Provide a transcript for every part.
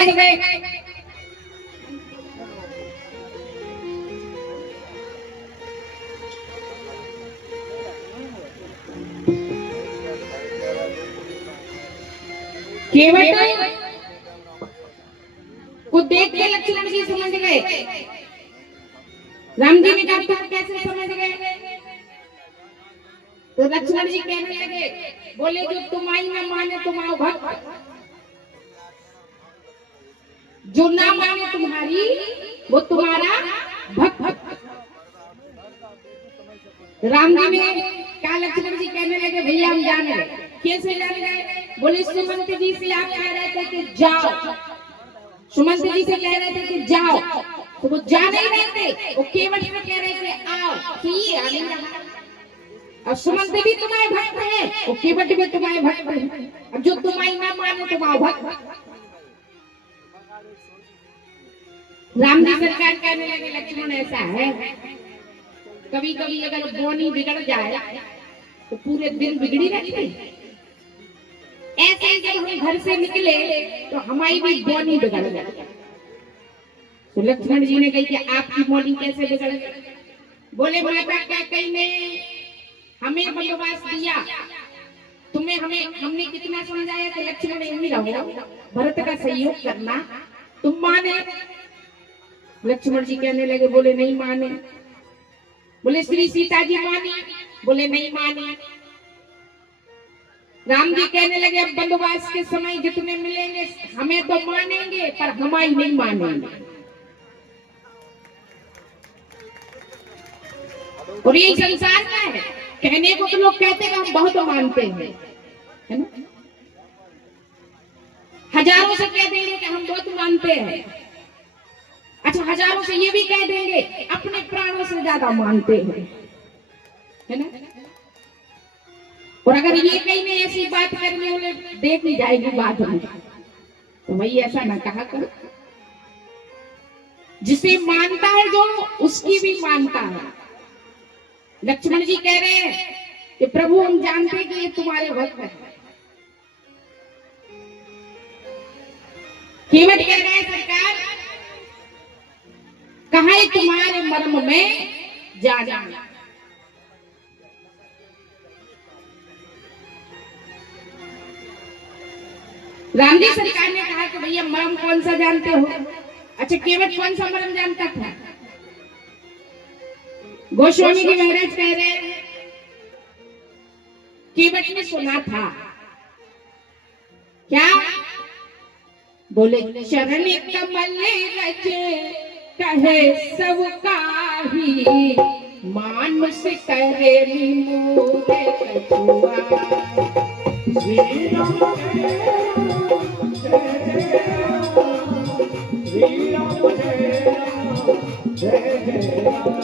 केवट को देख के लक्ष्मण जी समझ गए। राम जी ने कहा तुम कैसे समझ गए? तो लक्ष्मण जी कहने लगे, बोले जो तुम्हारी न माने तुम आओ भक्त, जो ना माने तुम्हारी वो तुम्हारा भक्त। राम जी ने कहा, लक्ष्मण जी कहने लगे भैया हम जान गए। कैसे जान गए? बोले सुमंत जी से आप कह रहे थे कि जाओ, सुमंत जी से कह रहे थे कि जाओ, तो वो जा नहीं रहे थे, वो केवट में कह रहे थे आओ, तो ये आ नहीं रहा। और सुमंत भी तुम्हारे भक्त है, वो केवट भी तुम्हारे भक्त है। अब जो तुम्हारी ना माने तुम आओ भक्त। राम जी सरकार कहने लगे लक्ष्मण ऐसा है, कभी कभी अगर बोनी बिगड़ जाए तो पूरे दिन बिगड़ी रहती है। ऐसे ही जब हम घर से निकले तो हमारी भी बोनी बिगड़ जाती। तो लक्ष्मण जी ने कही कि आपकी बोनी कैसे बिगड़ गई? बोले क्या कहीं ने हमें बंदोबस्त दिया, तुम्हें हमने कितना समझाया कि लक्ष्मण यहीं रहो, भरत का सहयोग करना, तुम माने? लक्ष्मण जी कहने लगे, बोले नहीं माने। बोले श्री सीता जी मानी? बोले नहीं माने। राम जी कहने लगे अब बंदोबस्त के समय जितने मिलेंगे हमें तो मानेंगे पर हमारी नहीं मानेंगे। और यही संसार का है। कहने को तो लोग कहते हैं हम बहुत मानते हैं, है ना? हजारों से कह देंगे कि हम बहुत मानते हैं। अच्छा, हजारों से ये भी कह देंगे अपने प्राणों से ज्यादा मानते हैं, है ना? और अगर ये कहीं ने ऐसी बात करने वाले देख ही जाएगी बाद में, तो वही ऐसा ना कहा करो। जिसे मानता है जो उसकी भी मानता है। लक्ष्मण जी कह रहे हैं कि प्रभु हम जानते हैं कि ये तुम्हारे भक्त है। केवट कह रहे हैं सरकार कहा है तुम्हारे मर्म में जा जाना। राम जी सरकार ने कहा कि भैया मर्म कौन सा जानते हो? अच्छा, केवट कौन सा मर्म जानता था? गोस्वामी जी महाराज कह रहे हैं केवट ने सुना था। क्या? बोले चरण कमल रचे कहे सब काही, मानुष करे निमूले कछुआ। श्री राम श्री राम जय राम जय जय राम।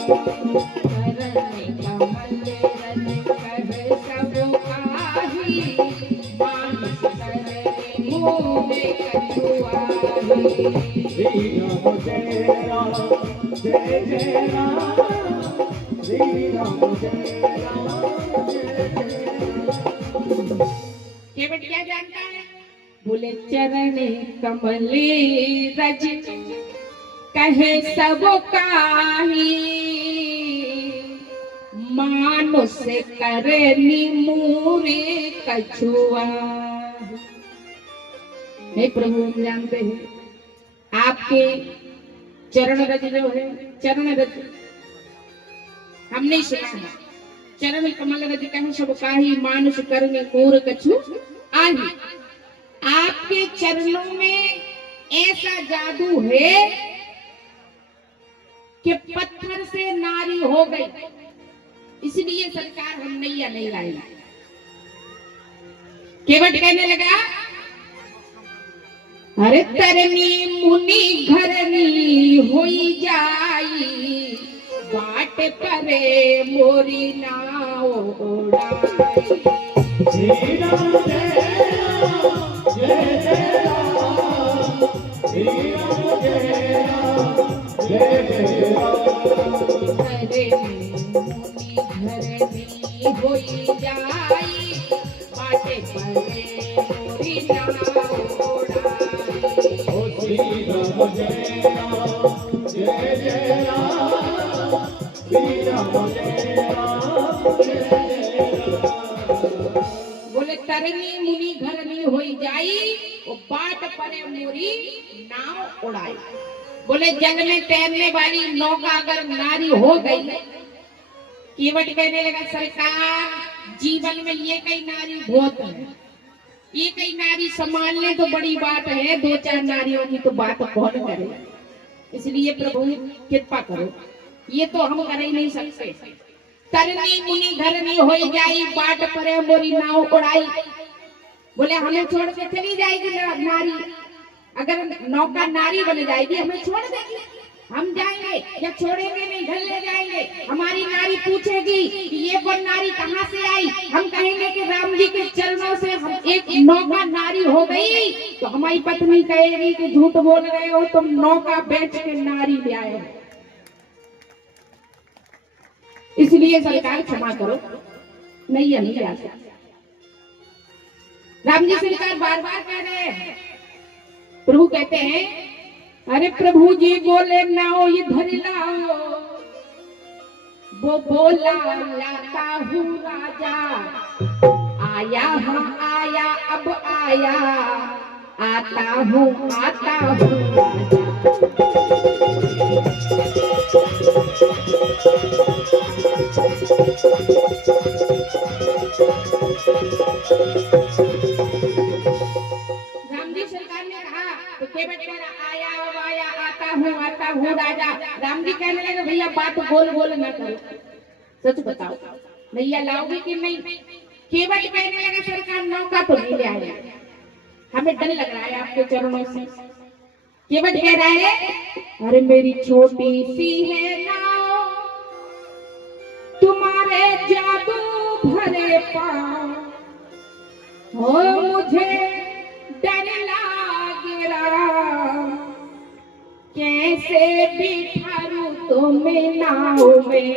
चरण कमल रच कहे सब काही, मानुष करे निमूले कछुआ। श्री राम जय राम जय जय राम, श्री राम जय राम जय जय राम। केवट क्या जानता है? बोले चरण कमले रज कहे सब काही, मानुष करे निमूरे कछुआ। हे प्रभु हम जानते हैं आपके चरण रज जो है, चरण रज हमने सुना है। चरण कमल रज कहे सब काही, मानुष करने मूर कछु आही। आपके चरणों में ऐसा जादू है कि पत्थर से नारी हो गई, इसलिए सरकार हम नैया नहीं लाई। केवट कहने लगा अरे तरनी मुनि घरनी होई जाई, बाट परे मोरी नाव उड़ाई। श्री राम जय राम जय जय राम, श्री राम जय राम जय जय राम। अरे मुनि घरनी होई जाई, बाट परे मोरी नाव उड़ाई। बोले तरनी मुनि घरनी होई जाई वो बाट परे मोरी नाव उड़ाई। बोले जल में तैरने वाली नौका अगर नारी हो गई, केवट कहने लगा सरकार जीवन में ये कई नारी बहुत है, ये कई नारी संभालने तो बड़ी बात है, दो चार नारियों की तो बात कौन करे, इसलिए प्रभु कृपा करो, ये तो हम कर ही नहीं सकते। तरनी मुनि घरनी होई जाई बाट परे मोरी नाव उड़ाई। बोले हमें छोड़ के चली जाएगी नारी, अगर नौका नारी बन जाएगी हमें छोड़ देगी, हम जाएंगे या छोड़ेंगे नहीं, घर ले जाएंगे। हमारी नारी पूछेगी कि ये कौन नारी कहाँ से आई, हम कहेंगे कि राम जी के चरणों से हम एक नौका नारी हो गई, तो हमारी पत्नी कहेगी कि झूठ बोल रहे हो, तुम नौका बेच के नारी ले आए हो। इसलिए सरकार क्षमा करो, नहीं हम नहीं आ सकते। राम जी सरकार बार बार कह रहे हैं, प्रभु कहते हैं अरे प्रभु जी बोले नाओ इधर लाओ, वो बोला लाता हूँ राजा, आया हाँ आया अब आया, आता हूँ राजा। आता हूँ राजा। राम जी कहने लगे भैया बात बोल बोल ना करो, सच बताओ भैया लाओगे कि नहीं। केवट कहने लगे सरकार नौका तो नहीं ले आए, हमें डर लग रहा है आपके चरणों से। केवट कह रहा है अरे मेरी छोटी सी है नाव, तुम्हारे जादू भरे पाँव, हो मुझे डर लग रहा, कैसे बिठारूं तुम्हें नाव में,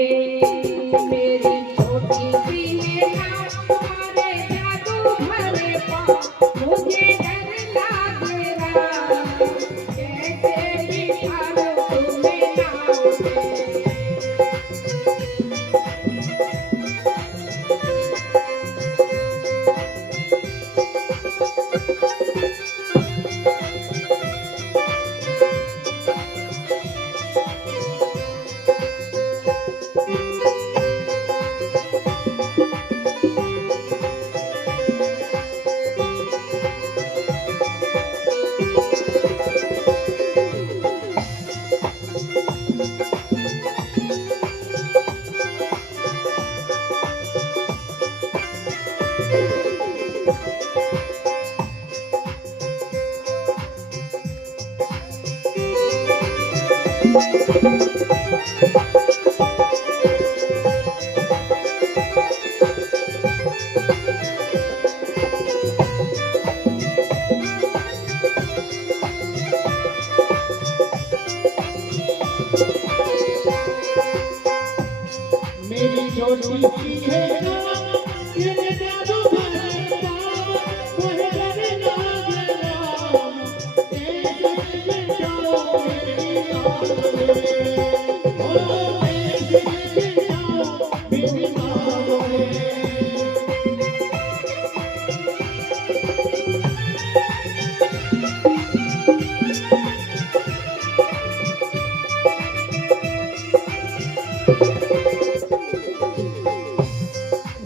मेरी छोटी सी है नाव, तुम्हारे जादू भरे पाँव, मुझे डर लग रहा, कैसे बिठारूं तुम्हें नाव में।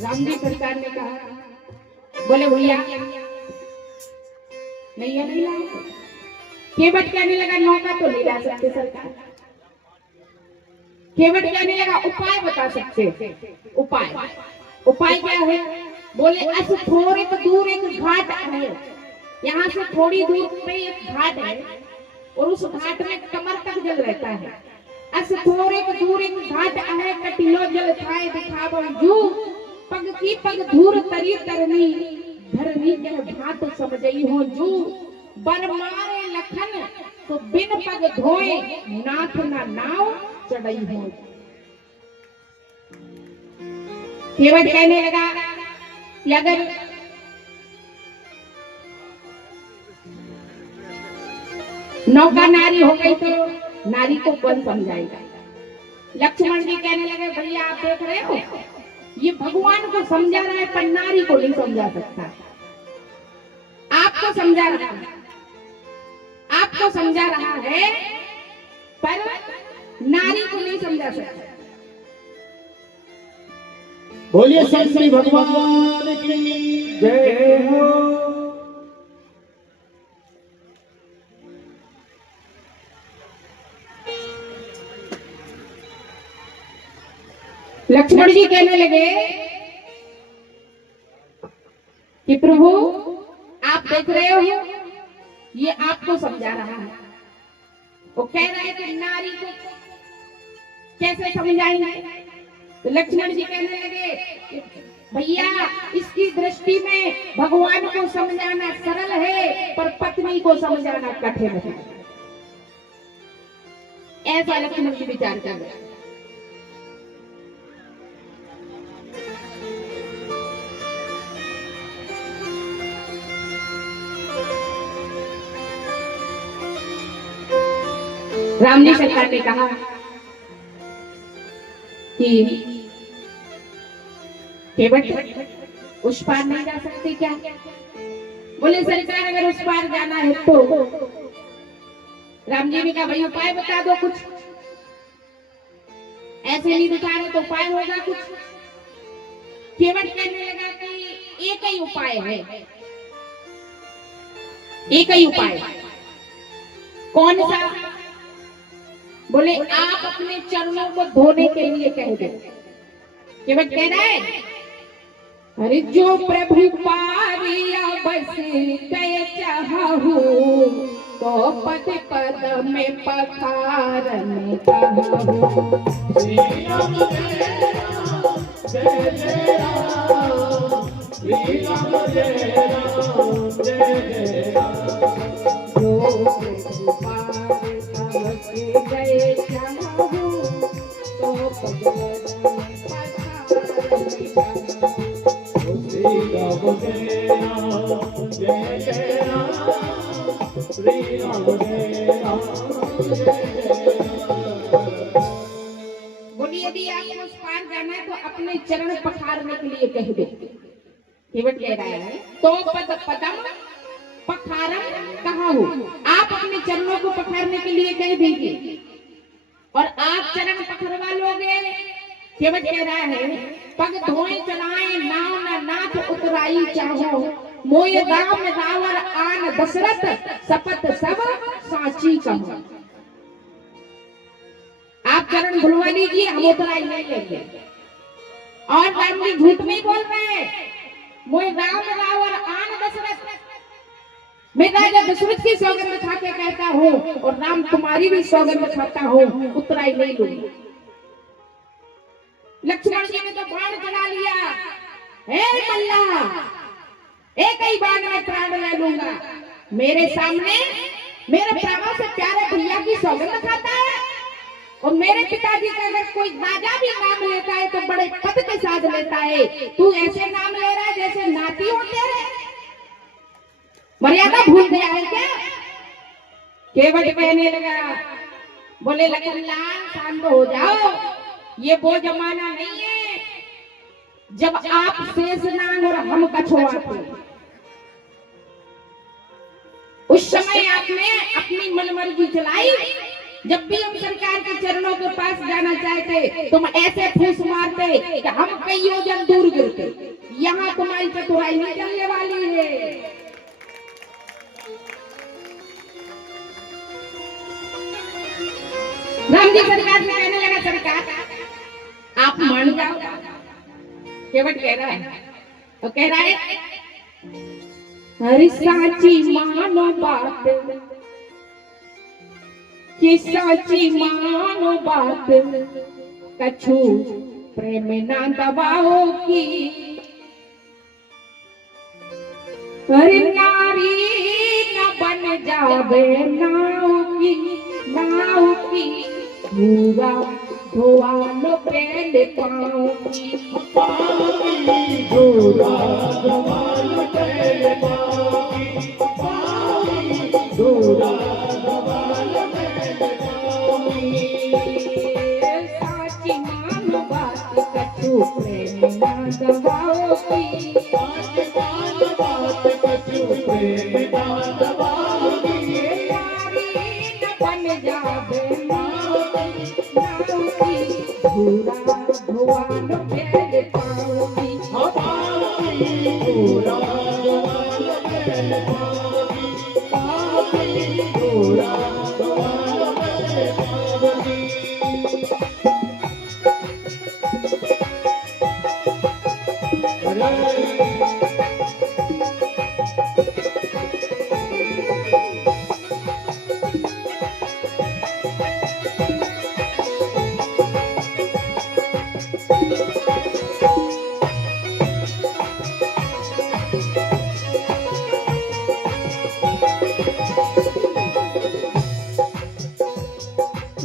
राम जी सरकार ने कहा, बोले भैया नहीं है, नहीं लाए। केवट कहने लगा नौका तो नहीं ला सकते सरकार। केवट कहने लगा उपाय बता सकते, उपाय। उपाय क्या है? बोले ऐसे थोड़े तो दूर एक घाट है, यहाँ से थोड़ी दूर पे एक घाट है और उस घाट में कमर तक जल रहता है। ऐसे थोड़े तो दूर एक घाट है, कटिलो जल थाए दिखावो जू, पग की पग धूर तरी तरनी, धरनी के भात समझई हो जू, बर मारे लखन तो बिन पग धोए, नाथ ना नाव चढ़ई हो। केवट कहने लगा कि नौका नारी हो गई तो नारी को कौन समझाएगा? लक्ष्मण जी कहने लगे भैया आप देख रहे हो ये भगवान को समझा रहा है पर नारी को नहीं समझा सकता। आपको समझा रहा है, आपको समझा रहा है पर नारी को नहीं समझा सकता। बोलिए श्री भगवान की जय हो। लक्ष्मण जी कहने लगे कि प्रभु आप देख रहे हो ये आपको समझा रहा है। वो कह रहा है कि नारी को कैसे समझाएंगे? तो लक्ष्मण जी कहने लगे भैया इसकी दृष्टि में भगवान को समझाना सरल है पर पत्नी को समझाना कठिन है। ऐसा लक्ष्मण जी विचार कर रहे। राम जी सरकार ने कहा कि केवट उस पार नहीं जा सकते क्या? बोले सरकार अगर उस पार जाना है तो राम जी ने कहा भाई उपाय बता दो कुछ, ऐसे नहीं दिखा रहे तो उपाय होगा कुछ। केवट कहने लगा कि एक ही उपाय है, एक ही उपाय। कौन सा? बोले आप अपने चरणों को धोने के लिए कह दो। केवट कह रहा है अरे जो प्रभु पारिया बस गए चाहूं तो पद पद में पखारन कहूं। श्री राम जय राम जय जय राम, श्री राम जय राम जय जय राम। जो प्रभु पारिया बस गए चाहूं तो पद पद में पखारन कहूं। श्री राम जय राम जय जय राम, श्री राम जय राम जय जय राम। बोलिए यदि आपको उस पार जाना है तो अपने चरण पखारने के लिए कह दो। केवट कह रहा है तो पद पदम पखारम कहा हो, आप अपने चरणों को पखारने के लिए कह दीजिए और आप चरण पखरवा लोगे। केवट कह रहा है पग धोए चलाए नाव न नाथ उतराई चाहो, मोय गांव में रावण आन दशरथ सपत सब साची कहो। आप चरण धुलवा लीजिए हम उतराई नहीं लेंगे। और राम जी झूठ नहीं बोल रहे, मोय गांव में रावण आन दशरथ, मैं राजा दशरथ की सौगंध खा के कहता हूँ और राम तुम्हारी भी सौगंध खाता हूँ, उतराई नहीं लूंगी। लक्ष्मण जी ने तो बाण चला लिया, हे मल्ला एक ही बाण में प्राण ले लूंगा। मेरे सामने मेरे प्राणों से प्यारे भैया की सौगंध खाता है और मेरे पिताजी का अगर कोई राजा भी नाम लेता है तो बड़े पद के साथ लेता है। तू ऐसे नाम ले रहा है जैसे नाती होते रहे, मर्यादा भूल गया है क्या? केवट कहने लगा, बोले लखनलाल शांत हो जाओ, ये वो जमाना नहीं है जब आप शेषनाग और हम कछुआ थे। उस समय आपने अपनी मनमर्जी चलाई। जब भी हम सरकार के चरणों के पास जाना चाहते तुम ऐसे फूस मारते कि हम कई योजन दूर गिरते। यहाँ तुम्हारी चतुराई नहीं चलने वाली है। राम जी सरकार से कहने लगा सरकार आप मान जाओ। केवट कह रहा है तो कह रहा है हरी साची मानो बात कि साची मानो बात, कछु प्रेम ना दबाओ की। हरी नारी न बन जावे नाव की पूरा धोआ लो पहले पाँव की। धोरा दवाल पहले पाँव की, धोरा दवाल कछु प्रेम ना दबाओगी, आज मान बात कछु प्रेम ना दबाओगी, नारी न बन जावे नाव की, धूरा धुआं न फैल पाओगी, हमारी पूरा द्वार पे पाओगी, पाओगी पूरा द्वार पे पाओगी।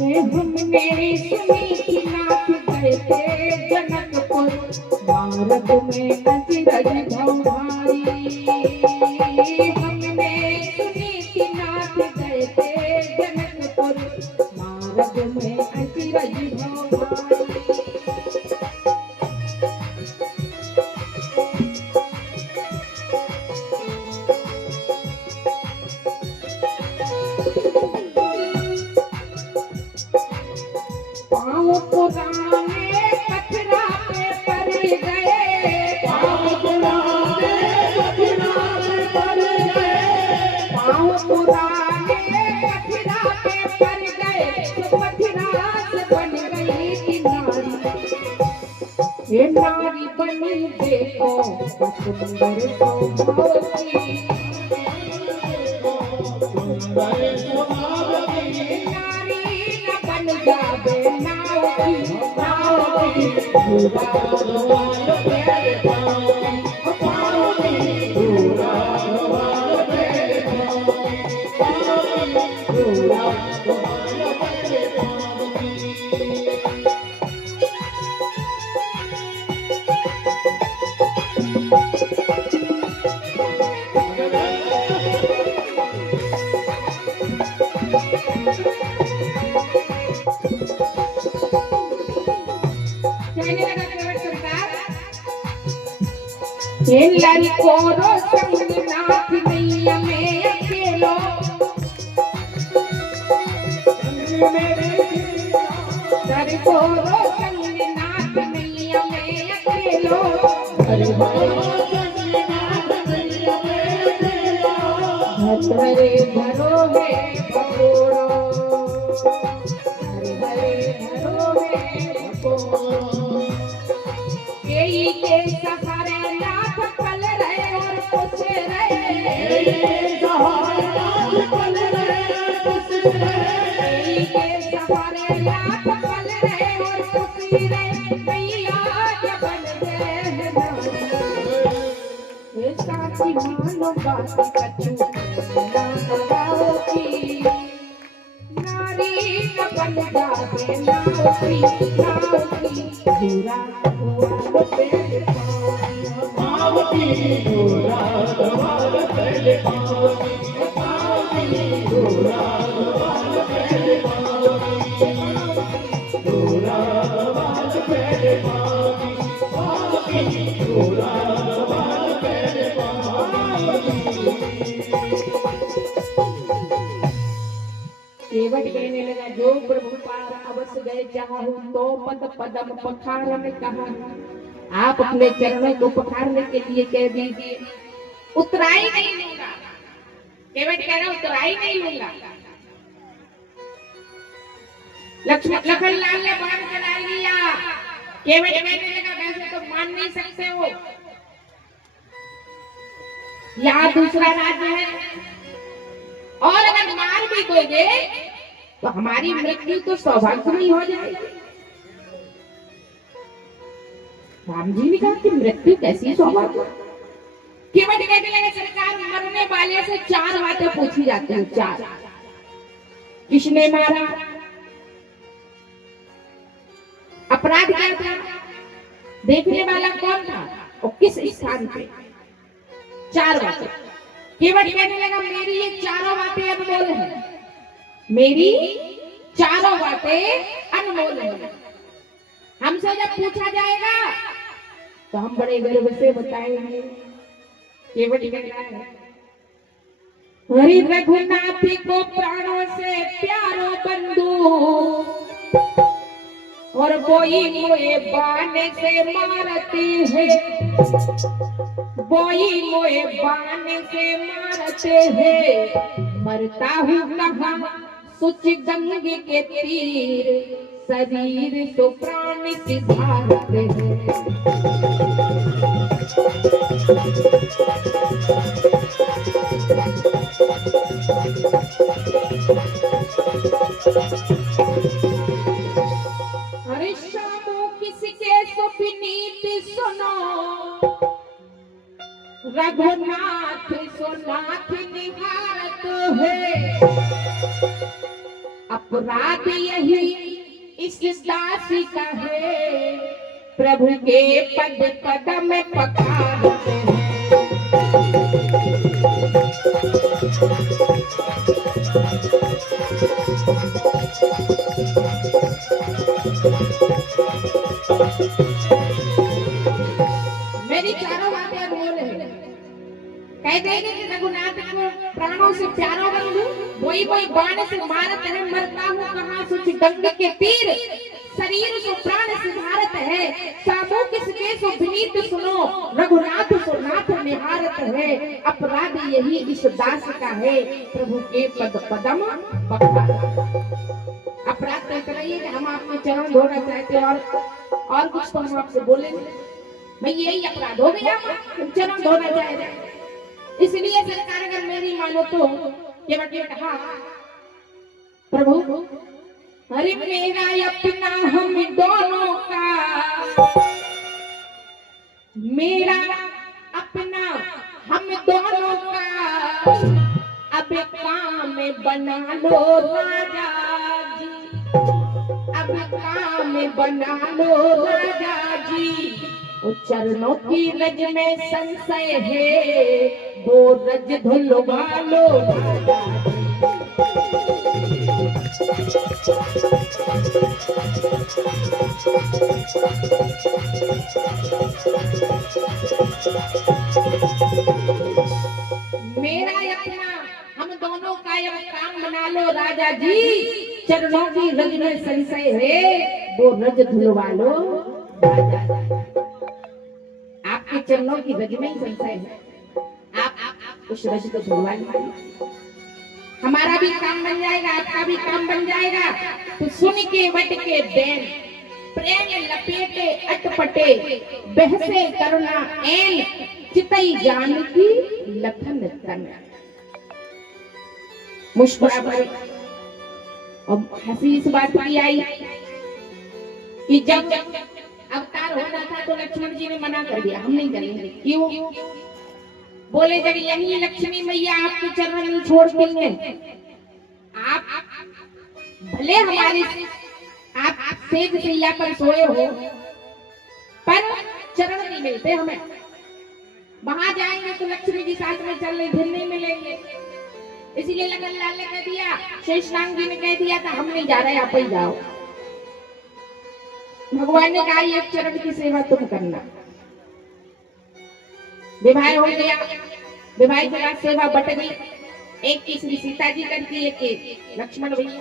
हमने सुनी कि नाथ गए थे जनकपुर, भारत में अचिरज भवभारी। हमने सुनी कि नाथ गए थे जनकपुर, भारत में अचिरज भवभारी। पाँव पुराने पथरा पे पड़ गए, पाँव पुराने पथरा पे पड़ गए, पाँव पुराने पथरा पे पड़ गए, तो पथरा से बन गई कि नारी, ये नारी बनी देखो सुंदर स्वभाव की, सुंदर स्वभाव की, नारी न बन जावे नाव की, पूरा द्वार पे पाओगी, पाओगी पूरा द्वार पे पाओगी, पाओगी पूरा द्वार पे पाओगी। कहने लगा केवट सरकार, ये लड़को रो संग नाथ नैया में अकेलो, लड़को रो संग नाथ नैया में अकेलो, हरे भरो है पकोड़ो, हरे भरो है पकोड़ो, यही के सहारे नाथ पल रहे और कुछ रहे, यही के सहारे नाथ पल रहे और कुछ रहे, मैया जबन दे नारी, साथी मानो बात कछु ना दबाओगी, नारी न बन जावे नाव की, धूरा हुआ पे पाओगी पूरा द्वार पे पाओगी, पाओगी पूरा द्वार पे पाओगी, पूरा द्वार पे पाओगी, पाओगी पूरा द्वार पे पाओगी। केवट कहने लगा, जो प्रभु पार अवश्य गए चाहूं, तो पद पदम पखारन कहा, आप अपने चरणों को पखारने के लिए कह दीजिए, उतराई नहीं लूंगा। केवट कह रहा उतराई नहीं लूंगा। लखन लाल ने बाण चला लिया। केवट कहने लगा, वैसे तो मान नहीं सकते हो, यहाँ दूसरा राज्य है, और अगर मार भी दोगे तो हमारी मृत्यु तो सौभाग्य में हो जाएगी। राम जी ने कहा कि मृत्यु कैसी सौभाग्य। केवट कहने लगे, सरकार मरने वाले से 4 बातें पूछी जाती हैं। 4, किसने मारा, अपराध क्या था, देखने वाला कौन था और किस स्थान पे। 4 बातें। केवट कहने लगा, मेरी ये 4 बातें अनमोल है, मेरी 4 बातें अनमोल है। हमसे जब पूछा जाएगा तो हम बड़े गर्व से बताएंगे केवट कह रहा है, हरि रघुनाथ को प्राणों से प्यारो बंधु, और कोई मोए बाण से मारते हैं, कोई मोए बाण से मारते हैं, मरता हूँ कहाँ सुच गंग के तीर, शरीर तो प्राण सिधारते हैं। अरे शामो किसके सुपनीत सुनो, रघुनाथ सोनाथ निहारत है, अपराध यही इस दासी का है, प्रभु के पद कदम पखारते हैं। मेरी चारों बातें बोल है, कहते हैं कि रघुनाथ को प्राणों से प्यारा बंधु, कोई कोई बाण से मारत है, मरता हूँ कहाँ सुच गंग के तीर, शरीर सो प्राण सिधारत है, सामो किसके सो विनीत सुनो, रघुनाथ सो नाथ निहारत है, अपराध यही इस दास का है, प्रभु के पद पदम पखारत। अपराध तो इतना ही है कि हम आपके चरण धोना चाहते हैं, और कुछ तो हम आपसे बोले भाई, यही अपराध हो गया, हम चरण धोना चाह रहे हैं। इसलिए सरकार अगर मेरी मानो तो केवट ने कहा, प्रभु अरे मेरा अपना हम दोनों का, मेरा अपना हम दोनों का, अब काम बना लो राजा जी, अब काम बना लो राजा जी, चरणों की रज में संशय है, वो रज धुलवा लो राजा जी। मेरा अपना हम दोनों का यह काम बना लो राजा जी, चरणों की रज में संशय है, वो रज धुलवा लो राजा जी। आपके चरणों की रज में ही संशय है, आप उस रज को धुलवा लीजिए, हमारा भी काम बन जाएगा, आपका भी काम बन जाएगा। तो सुन के वट के बैन, प्रेम लपेटे अटपटे, बहसे करुणा ऐन, चितई जान की लखन तन। मुस्कुरा पड़े और हंसी इस बात की आई कि जब अवतार होना था तो लक्ष्मण जी ने मना कर दिया, हम नहीं करेंगे। क्यों? बोले जब यही लक्ष्मी मैया आपके चरण में छोड़ती हैं, आप भले हमारे आप सेज सैया पर सोए हो, पर चरण नहीं मिलते हमें। वहां जाएंगे तो लक्ष्मी जी साथ में चल रहे, फिर नहीं मिलेंगे। इसीलिए लगन लाल ने कह दिया, शेषनाग जी ने कह दिया था, हम नहीं जा रहे, आप ही जाओ। भगवान ने कहा एक चरण की सेवा तुम करना। विवाह हो गया, विवाह के बाद सेवा बट गई, एक की श्री सीता जी करती, एक की लक्ष्मण भैया।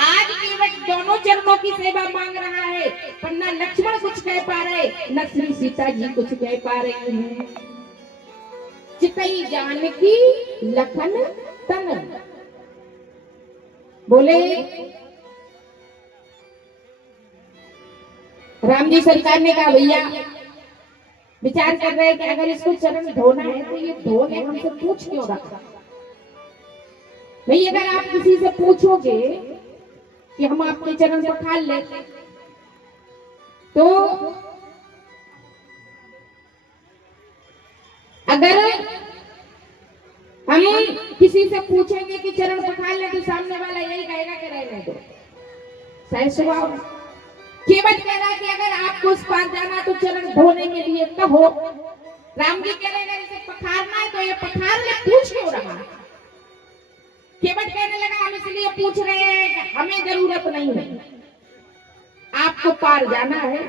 आज केवट दोनों चरणों की सेवा मांग रहा है, पर न लक्ष्मण कुछ कह पा रहे, न श्री सीता जी कुछ कह पा रहे हैं। चितई जानकी लखन तन, बोले राम जी सरकार ने कहा भैया विचार कर रहे हैं कि अगर इसको चरण धोना है तो ये धोने हमसे पूछ क्यों रखा। भाई अगर आप किसी से पूछोगे कि हम आपके चरण पखार ले, तो अगर हम किसी से पूछेंगे कि चरण पखार ले, तो सामने वाला यही कहेगा कि रहने दो, सही स्वभाव। केवट कह रहा है कि अगर आपको उस पार जाना तो चरण धोने के लिए कहो। राम जी कह रहे हैं इसे पखारना है तो ये पखार ले, पूछ क्यों रहा। केवट कहने लगा हम इसलिए पूछ रहे हैं, हमें जरूरत नहीं है, आपको पार जाना है,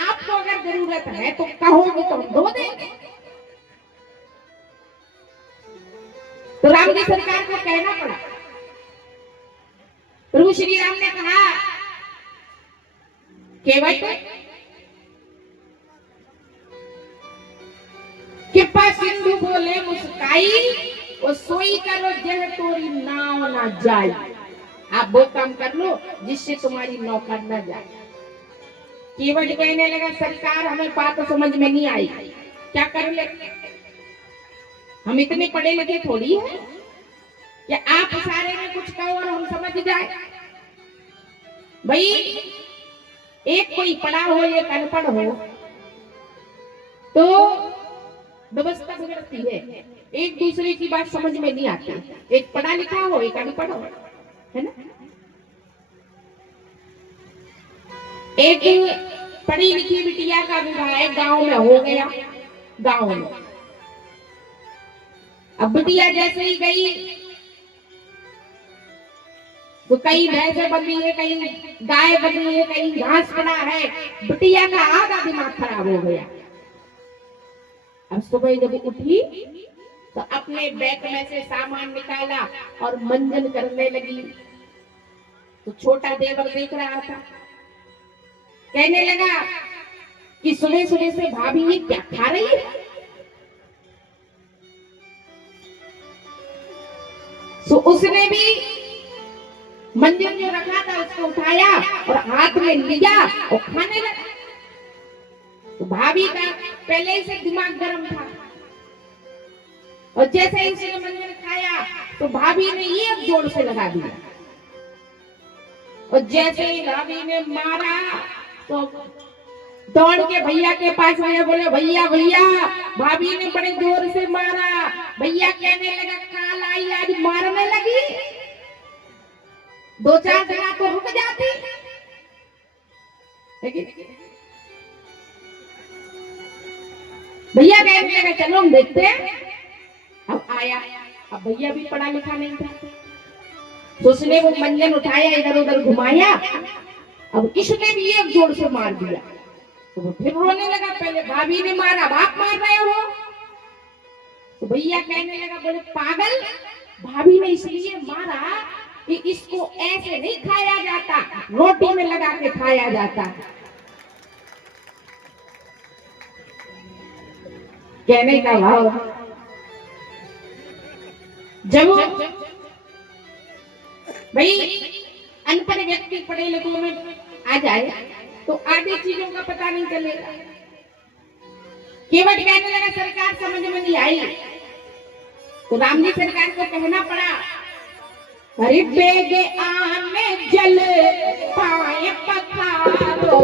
आप आपको अगर जरूरत है तो कहोगे तो हम दो देंगे। तो राम जी सरकार को कहना पड़ा। प्रभु श्री राम ने कहा केवट कृपा सिंधु बोले मुस्काई, वो सोई करो जह तोरी नाव ना जाए। आप वो काम कर लो जिससे तुम्हारी नौकर न जाए। केवट कहने लगा सरकार हमें बात समझ में नहीं आई, क्या कर ले, हम इतने पढ़े लिखे थोड़ी है कि आप सारे में कुछ कहो और हम समझ जाए। भाई एक कोई पढ़ा हो एक अनपढ़ हो तो व्यवस्था बिगड़ती है, एक दूसरे की बात समझ में नहीं आती। एक पढ़ा लिखा हो एक अनपढ़ हो, है ना। एक पढ़ी लिखी बिटिया का विवाह गांव में हो गया। गांव में अब बिटिया जैसे ही गई तो कहीं भैंसे बंधी है, कहीं गाय बंधी है, कहीं घास पड़ा है। बिटिया का आधा दिमाग खराब हो गया। अब सुबह जब उठी तो अपने बैग में से सामान निकाला और मंजन करने लगी। तो छोटा देवर देख रहा था, कहने लगा कि सुबह सुबह से भाभी ये क्या खा रही है। तो उसने भी मंजन जो रखा था उसको उठाया और हाथ में लिया और खाने लगा। तो भाभी का पहले ही से दिमाग गर्म था और जैसे ही उसने मंजन खाया तो भाभी ने एक जोर से लगा दिया और जैसे ही भाभी ने मारा तो दौड़ के भैया के पास आया, बोले भैया भैया भाभी ने बड़े जोर से मारा। भैया कहने लगा काल आई आज मारने लगी, दो चार जगह तो रुक जाती। भैया कहने लगा चलो हम देखते हैं। अब आया, अब भैया भी पढ़ा लिखा नहीं था तो उसने वो मंजन उठाया, इधर उधर घुमाया। अब इसने भी एक जोर से मार दिया तो वो फिर रोने लगा, पहले भाभी ने मारा अब आप मार रहे हो। तो भैया कहने लगा बोले पागल, भाभी ने इसलिए मारा कि इसको ऐसे नहीं खाया जाता, रोटी में लगा के खाया जाता। कहने का भाव जब भाई अनपढ़ व्यक्ति पढ़े लिखों में आ जाए तो आधी चीजों का पता नहीं चलेगा। केवट कहने लगा सरकार समझ में नहीं आई तो राम जी सरकार को कहना पड़ा अरे बेगे आने जल पाए पखारो,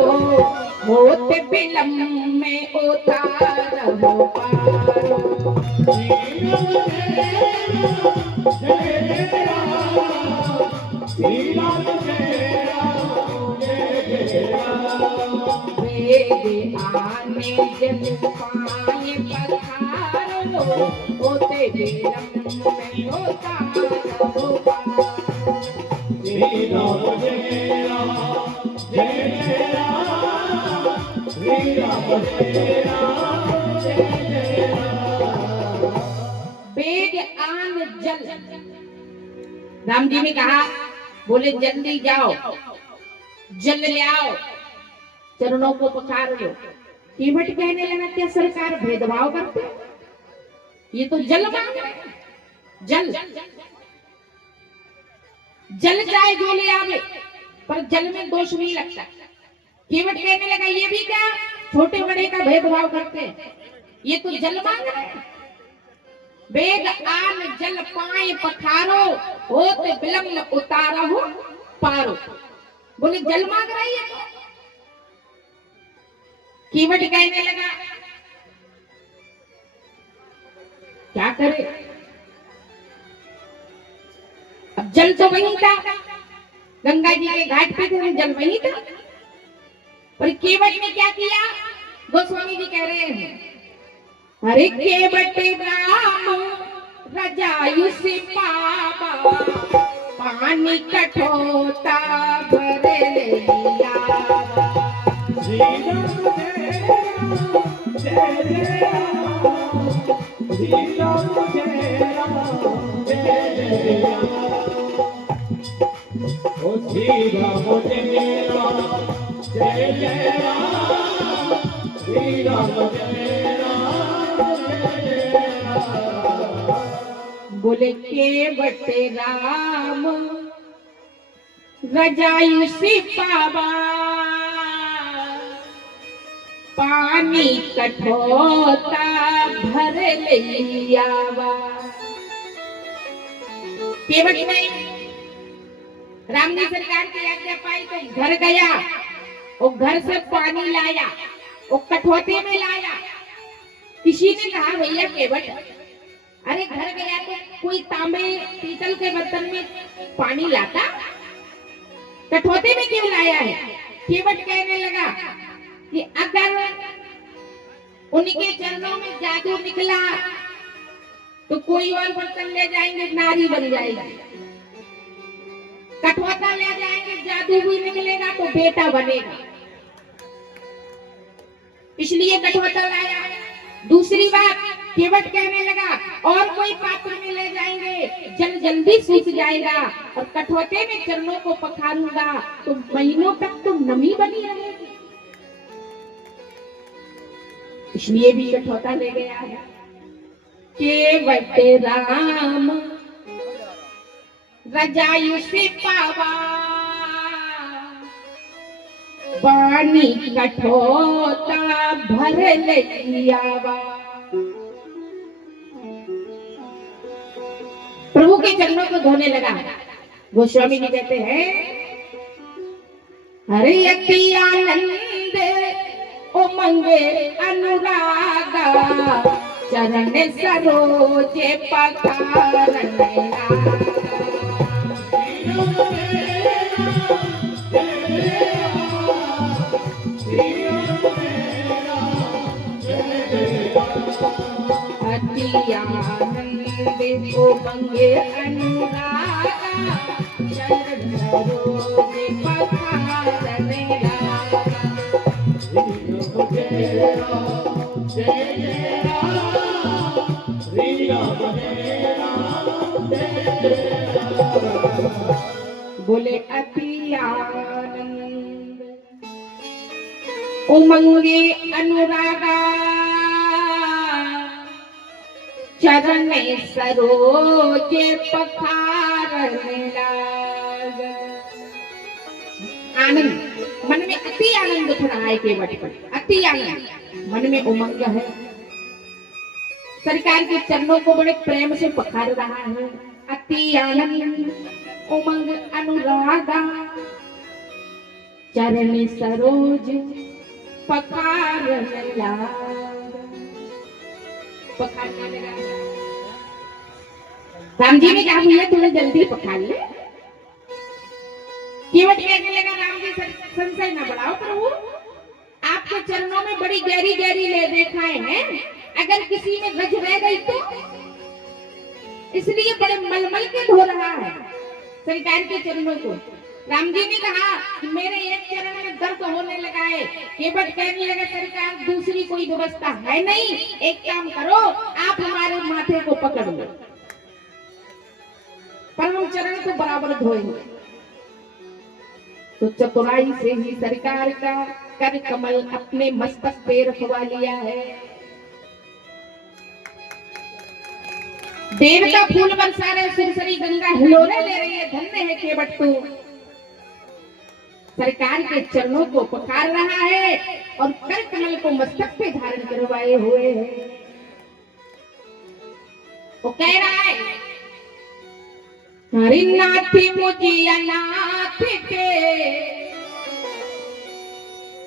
होते बिलम में उतारो पारो। बेगे आने जल पाए पखारो, होते बिलम में उतारो पारो। जय राम जय राम जय राम, श्री राम जय राम जय राम। बेग आन जल, राम जी ने कहा बोले जल्दी जाओ जल ले आओ, चरणों को पखार लो। केवट कहने लगा क्या सरकार भेदभाव करते, ये तो जल मांग रहे हैं। जल जल चाहे जो ले आवे पर जल में दोष नहीं लगता। केवट कहने लगा ये भी क्या छोटे बड़े का भेदभाव करते हैं, ये तो जल मांग रहे हैं। बेग आन जल पाए पखारो, होते बिलम उतारो पारो। बोले जल मांग रही है तो केवट कहने लगा क्या करे, अब जल तो वही था, गंगा जी के घाट पे थे, जल वही था। पर केवट ने क्या किया, गोस्वामी जी कह रहे हैं हरे केवट राम रजायु से पावा, पानी कठोता भर लिया। श्री राम जय बोले के बटे राम रजायु से पावा पानी कठोता भर लियावा। केवट में राम ने सरकार की आज्ञा पाई तो घर गया और घर से पानी लाया और कठौते में लाया। किसी ने कहा भैया केवट अरे घर गया तो कोई तांबे पीतल के बर्तन में पानी लाता, कठौते में क्यों लाया है? केवट कहने लगा कि अगर उनके चरणों में जादू निकला तो कोई और बर्तन ले जाएंगे, नारी बन जाएगी। कठौता ले जाएंगे, जादू भी निकलेगा तो बेटा बनेगा, इसलिए कठौता लाया। दूसरी बात केवट कहने लगा और कोई पात्र में ले जाएंगे जल जल्दी सूख जाएगा और कठौते में चरणों को पखारूंगा तो महीनों तक तो नमी बनी रहेगी, इसलिए भी कठौता ले गया है। केवट राम रजायु से पावा पानी कठौता भर लियावा। प्रभु के चरणों को धोने लगा। गोस्वामी जी कहते हैं हरे अति आनंद उमंगे अनुरागा चरण सरोजे पखारने अति आनंद उमंगे अनुरागा चरण सरोजे पखारने बोले अति आनंद उमंगे अनुरागा चरण सरोजे पखारने लागा। आनंद मन में अति आनंद उठ रहा है केवट पर, अति आनंद मन में उमंग है, सरकार के चरणों को बड़े प्रेम से पखार रहा है। अति आनंद उमंग अनुरागा चरण सरोज पखारने लागा। पखारने लगा। राम जी ने कहा भैया थोड़ा जल्दी पखार ले। केवट कहने लगा राम जी संशय न बढ़ाओ प्रभु, आपके चरणों में बड़ी गहरी गहरी ले रेखाएं हैं, अगर किसी में रज रह गई तो, इसलिए बड़े मलमल के धो रहा है सरकार के चरणों को। राम जी ने कहा कि मेरे एक चरण में दर्द होने लगा है। केवट कहने लगा सरकार दूसरी कोई व्यवस्था है नहीं, एक काम करो आप हमारे माथे को पकड़ लो, पर हम चरण को बराबर धोएंगे। तो चतुराई से ही सरकार का कर कमल अपने मस्तक पे रखवा लिया है। देव का फूल बरसा रहे, सुरसरी गंगा हिलोरे ले रही है, धन्य है केवट तो सरकार के चरणों को पखार रहा है और कर कमल को मस्तक पे धारण करवाए हुए है। वो कह रहा है हरि नाथी मुझे अनाथ के,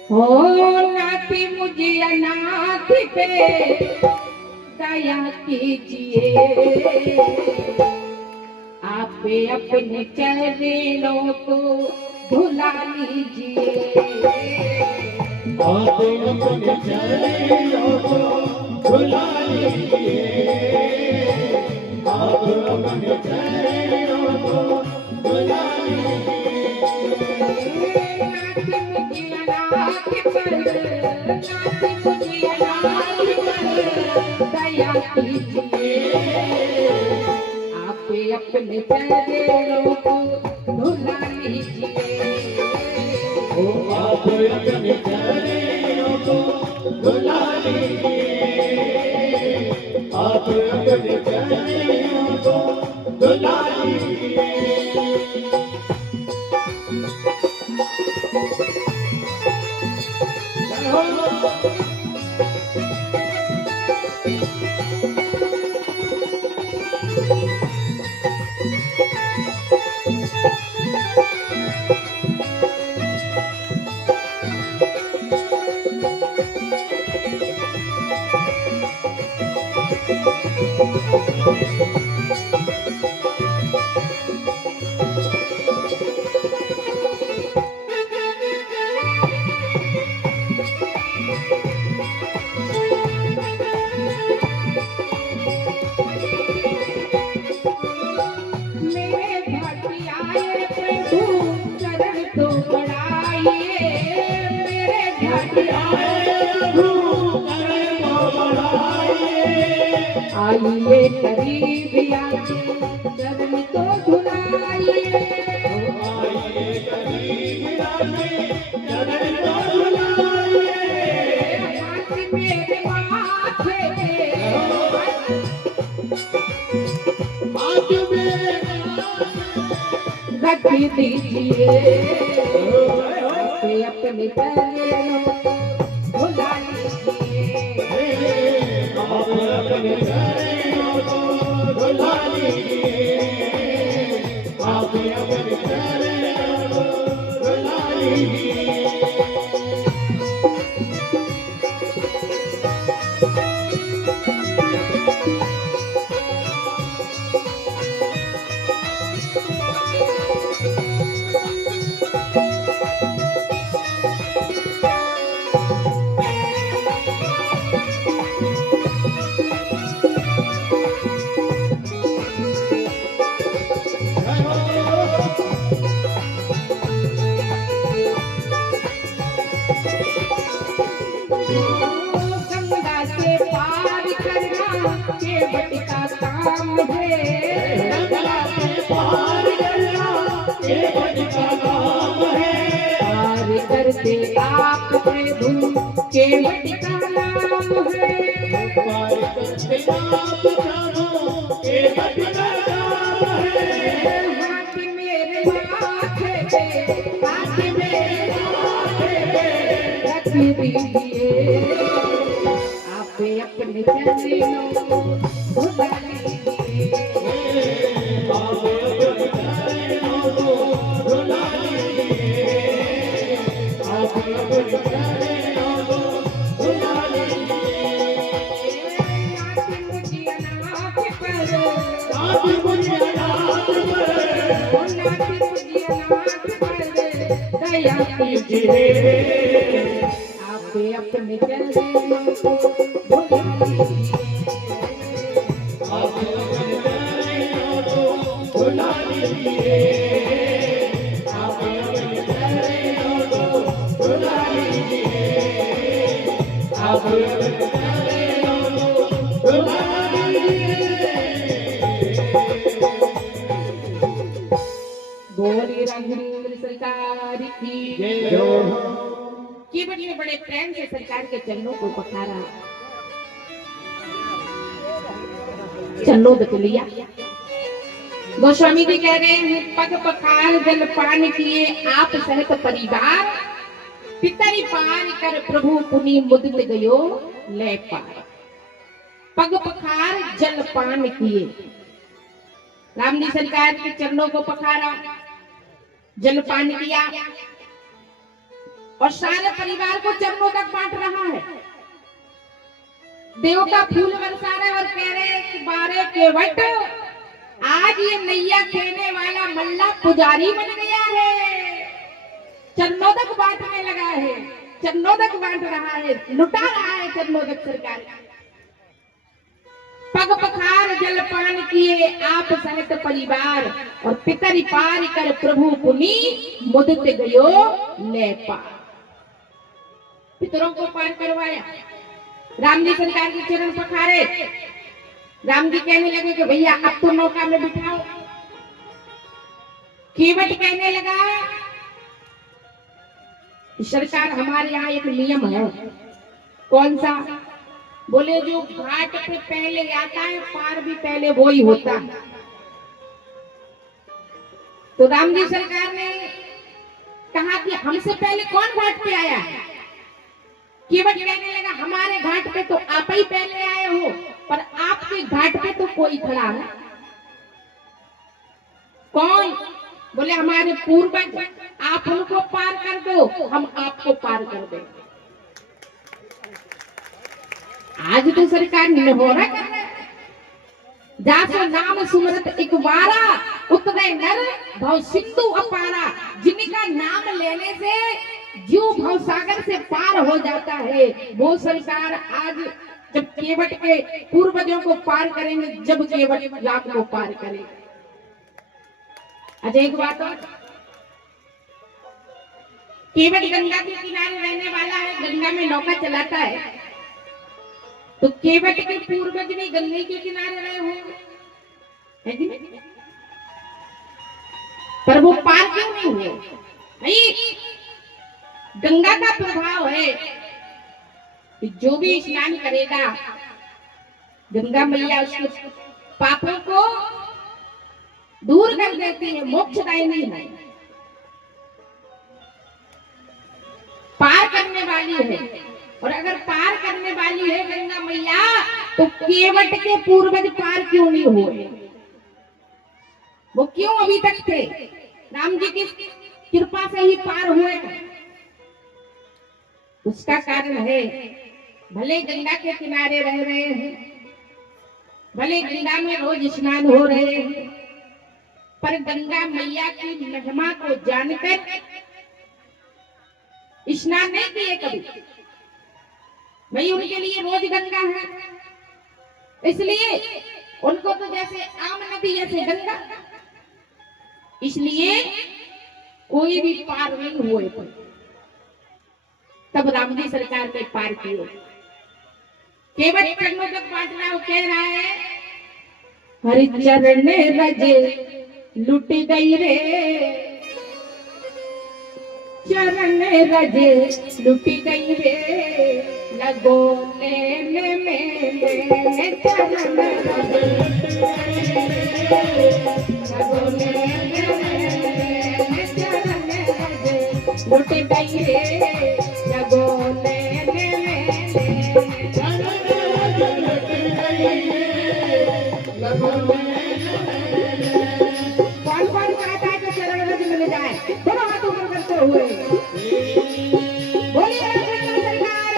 हो नाथी मुझे अनाथ पे दया कीजिए, आप अपने चरणों को धुला लीजिए, आप अपने चरणों को धुला लीजिए, आप अपने चरणों को धुला लीजिए। नाथ मुझे अनाथ पर, नाथ मुझे अनाथ अपने चरणों को धुला लीजिए। ओ आप अपने चरणों को धुला लीजिए, आप अपने चरणों को धुला लीजिए। आइए करीब आके चरण तो धुलाइए। आइए करीब आके चरण तो धुलाइए। हाथ मेरे माथे पे, हाथ मेरे रख दीजिए। अपने चरणों को धुला लीजिए। आप अपने चरणों को धुला लीजिए, आप अपने चरणों को धुला लीजिए। गंगा से पार करना केवट का काम है। गंगा से पार करना केवट का काम है। पार करते आप प्रभु केवट का नाम है। पार करते आप प्रभु केवट का नाम है। हाथ मेरे माथे पे, हाथ मेरे माथे पे रख दीजिए। आप अपने चरणों को धुला लीजिए। आप अपने चरणों को धुला लीजिए, आप अपने चरणों को धुला लीजिए। आप मुझे अनाथ पर दया कीजिए। आप अपने चरणों को धुला लीजिए। आप अपने चरणों को धुला लीजिए, आप अपने चरणों को धुला लीजिए, आप अपने चरणों को धुला लीजिए। बोली रघुवीर सरकार की जय हो। केवट ने बड़े प्रेम से सरकार के चरणों को पखारा, चरणों तक लिया। गोस्वामी जी कह रहे हैं पग पखार जल पान किए आप सहित परिवार, पितरी पार कर प्रभु पुनि मुदित गयो ले पार। पग पखार जल पान किए, राम जी सरकार के चरणों को पखारा, जल पान किया और सारे परिवार को चरणों तक बांट रहा है। देव का फूल बरसा रहे और कह रहे हैं बारे केवट आज ये नैया खेने वाला मल्ला पुजारी बन गया है। चरणों तक बांटने लगा है, चरणों तक बांट रहा है, लुटा रहा है चरणों तक सरकार। पग पखार जल पान किए आप सहित परिवार और पितर पार कर प्रभु पुनि मुदित गयो ले पार। पितरों को पार करवाया, राम जी सरकार के चरण पखारे। राम जी कहने लगे कि भैया अब तो नौका में बिठाओ, केवट कहने लगा कि सरकार हमारे यहाँ एक नियम है। कौन सा? बोले जो घाट पे पहले आता है पार भी पहले वो ही होता है। तो राम जी सरकार ने कहा कि हमसे पहले कौन घाट पे आया है? केवट कहने लगा हमारे घाट पे तो आप ही पहले आए हो, पर आपके घाट पे तो कोई खड़ा है। कौन? बोले हमारे पूर्वज। आप उनको पार कर दो, हम आपको पार कर देंगे। आज तो सरकार निहोरा कर रहा है। जासो नाम सुमरत एक बारा उतरे नर भव सिंधु अपारा। जिनका नाम लेने से जीव भव सागर से पार हो जाता है, वो सरकार आज जब केवट के पूर्वजों को पार करेंगे, जब केवट राम को पार करेंगे। अच्छा एक बात और, केवट गंगा के किनारे रहने वाला है, गंगा में नौका चलाता है। तो केवट के पूर्वज भी गंगा के किनारे रहे होंगे, है कि नहीं? पर वो पार क्यों नहीं हुए? नहीं, गंगा का प्रभाव है कि जो भी स्नान करेगा, गंगा मैया उसके पापों को दूर कर देती है, मोक्षदायिनी है, पार करने वाली है। और अगर पार करने वाली है गंगा मैया, तो केवट के पूर्वज पार क्यों नहीं हुए? वो क्यों अभी तक थे? राम जी की कृपा से ही पार हुए। उसका कारण है, भले गंगा के किनारे रह रहे हैं, भले गंगा में रोज स्नान हो रहे हैं, पर गंगा मैया की महिमा को जानकर स्नान नहीं किए कभी। भाई उनके लिए रोज गंगा है, इसलिए उनको तो जैसे आम नदी जैसे गंगा, इसलिए कोई भी पार नहीं हुए। तब राम जी सरकार ने पार किए। केवट चरणों तक बांटना कह रहा है, हरि चरण रजे लुट गई रे, चरण रजे लुट गई रे, लगो लेने में चरण रजे, लगो लेने में चरण रजे लुट गई रे, लगो लेने में चरण रजे लुट गई रे, लगो लेने में। कौन कौन चाहता है कि चरण रज मिल जाए? दोनों हाथ ऊपर करते हुए बोलिए रामचंद्र सरकार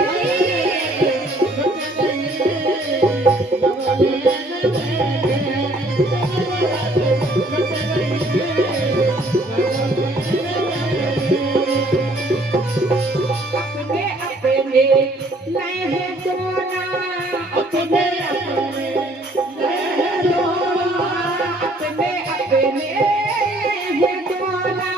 अपने अपने लय है दोना, अपने अपने लय है दोना, अपने अपने है दोना, अपने अपने लय है दोना,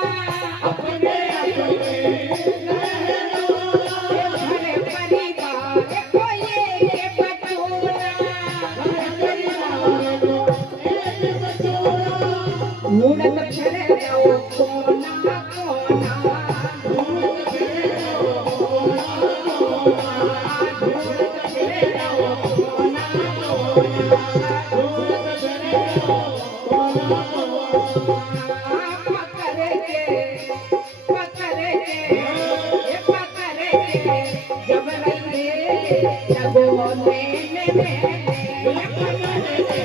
घर परिवार को ये बटोरा, घर परिवार को ये बटोरा, मूड़त चले जाओ कोना कोना, मूड़त चले जाओ कोना कोना, मूड़त चले जाओ कोना कोना, मूड़त चले जाओ कोना कोना। पकड़ के ये पकड़ के जब रहे लगो लेने में, ये पकड़ के